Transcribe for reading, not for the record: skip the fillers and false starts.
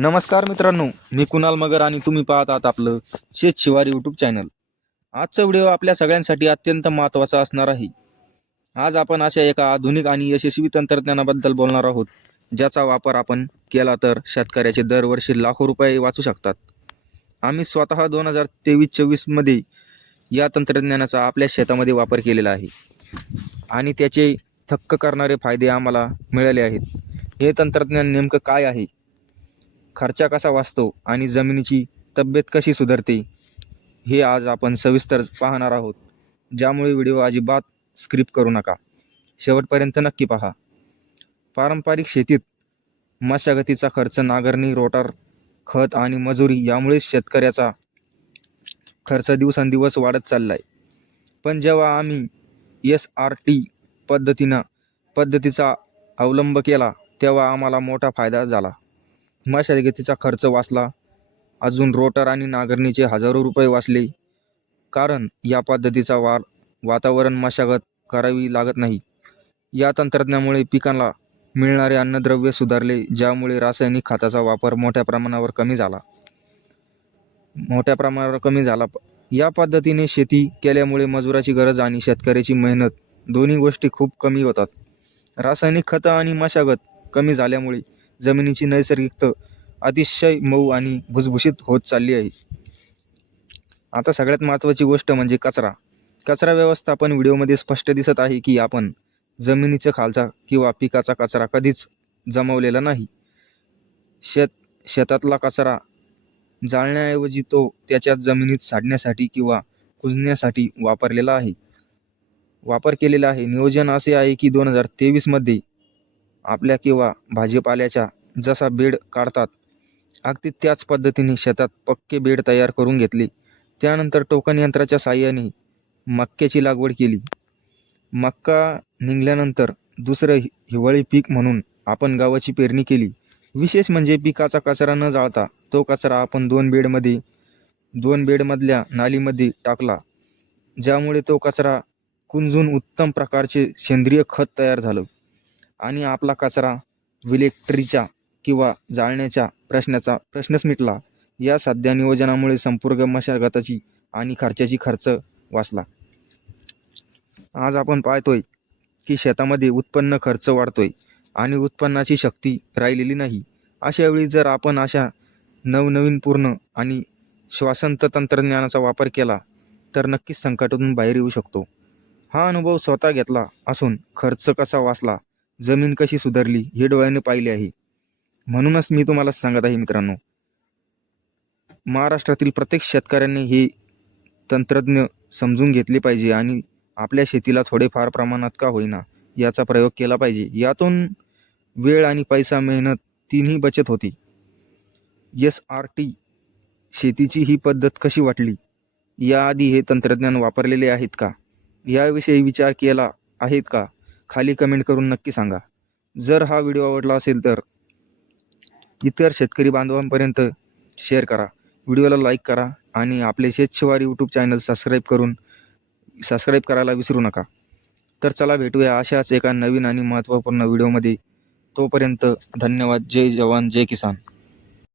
नमस्कार मित्रांनो, मी कुणाल मगर आणि तुम्ही पाहत आहात आपलं शेत शिवारी यूट्यूब चॅनल. आजचा व्हिडिओ आपल्या सगळ्यांसाठी अत्यंत महत्त्वाचा असणार आहे. आज आपण अशा एका आधुनिक आणि यशस्वी तंत्रज्ञानाबद्दल बोलणार आहोत, ज्याचा वापर आपण केला तर शेतकऱ्याचे दरवर्षी लाखो रुपये वाचू शकतात. आम्ही स्वतः 2023-24 मध्ये या तंत्रज्ञानाचा आपल्या शेतामध्ये वापर केलेला आहे आणि त्याचे थक्क करणारे फायदे आम्हाला मिळाले आहेत. हे तंत्रज्ञान नेमकं काय आहे, खर्च कसा वाचतो आणि जमिनीची तब्येत कशी सुधारते, हे आज आपण सविस्तर पाहणार आहोत. ज्यामुळे व्हिडिओ अजिबात स्किप करू नका, शेवटपर्यंत नक्की पहा. पारंपरिक शेतीत मशागतीचा खर्च, नांगरणी, रोटर, खत आणि मजुरी यामुळे शेतकऱ्याचा खर्च दिवसेंदिवस वाढत चालला आहे. पण जेव्हा आम्ही SRT पद्धतीचा अवलंब केला, तेव्हा आम्हाला मोठा फायदा झाला. मशागतीचा खर्च वाचला, अजून रोटर आणि नांगरणीचे हजारो रुपये वाचले, कारण या पद्धतीचा वातावरण मशागत करावी लागत नाही. या तंत्रज्ञानामुळे पिकांना मिळणारे अन्नद्रव्य सुधारले, ज्यामुळे रासायनिक खताचा वापर मोठ्या प्रमाणावर कमी झाला. या पद्धतीने शेती केल्यामुळे मजुराची गरज आणि शेतकऱ्याची मेहनत दोन्ही गोष्टी खूप कमी होतात. रासायनिक खतं आणि मशागत कमी झाल्यामुळे जमिनीची नैसर्गिकता अतिशय मऊ आणि भुसभुशीत होत चालली आहे. आता सगळ्यात महत्त्वाची गोष्ट म्हणजे कचरा व्यवस्थापन. व्हिडिओमध्ये स्पष्ट दिसत आहे की आपण जमिनीचा खालचा किंवा पिकाचा कचरा कधीच जमवलेला नाही. शेतातला कचरा जाळण्याऐवजी तो त्याच्या जमिनीत साडण्यासाठी किंवा कुजण्यासाठी वापर केलेला आहे. नियोजन असे आहे की 2023 मध्ये आपल्या किंवा भाजीपाल्याच्या जसा बेड काढतात, अगदी त्याच पद्धतीने शेतात पक्के बेड तयार करून घेतले. त्यानंतर टोकन यंत्राच्या साहाय्याने मक्याची लागवड केली. मक्का निघाल्यानंतर दुसरं हिवाळी पीक म्हणून आपण गव्हाची पेरणी केली. विशेष म्हणजे पिकाचा कचरा न जाळता तो कचरा आपण दोन बेडमधल्या नालीमध्ये टाकला, ज्यामुळे तो कचरा कुंजून उत्तम प्रकारचे सेंद्रिय खत तयार झालं आणि आपला कचरा विल्हेवाटीच्या किंवा जाळण्याच्या प्रश्नच मिटला. या साध्या नियोजनामुळे संपूर्ण मशागतीची आणि खर्च वाचला. आज आपण पाहतोय की शेतामध्ये उत्पन्न खर्च वाढतोय आणि उत्पन्नाची शक्ती राहिलेली नाही. अशा वेळी जर आपण अशा नवनवीनपूर्ण आणि श्वासंत तंत्रज्ञानाचा वापर केला तर नक्कीच संकटातून बाहेर येऊ शकतो. हा अनुभव स्वतः घेतला असून खर्च कसा वाचला, जमीन कशी सुधारली हे डोळ्याने पाहिले आहे. म्हणूनच मी तुम्हाला सांगत आहे मित्रांनो, महाराष्ट्रातील प्रत्येक शेतकऱ्यांनी हे तंत्रज्ञ समजून घेतले पाहिजे आणि आपल्या शेतीला थोडेफार प्रमाणात का होईना याचा प्रयोग केला पाहिजे. यातून वेळ आणि पैसा, मेहनत तीनही बचत होती. SRT शेतीची ही पद्धत कशी वाटली? याआधी हे तंत्रज्ञान वापरलेले आहेत का? याविषयी विचार केला आहेत का? खाली कमेंट करून नक्की सांगा. जर हा व्हिडिओ आवडला असेल तर इतर शेतकरी बांधवांपर्यंत शेअर करा, व्हिडिओला लाईक करा आणि आपले शेत शिवारी यूट्यूब चॅनल सबस्क्राईब करायला विसरू नका. तर चला भेटूया अशाच एका नवीन आणि महत्त्वपूर्ण व्हिडिओमध्ये. तोपर्यंत धन्यवाद. जय जवान जय किसान.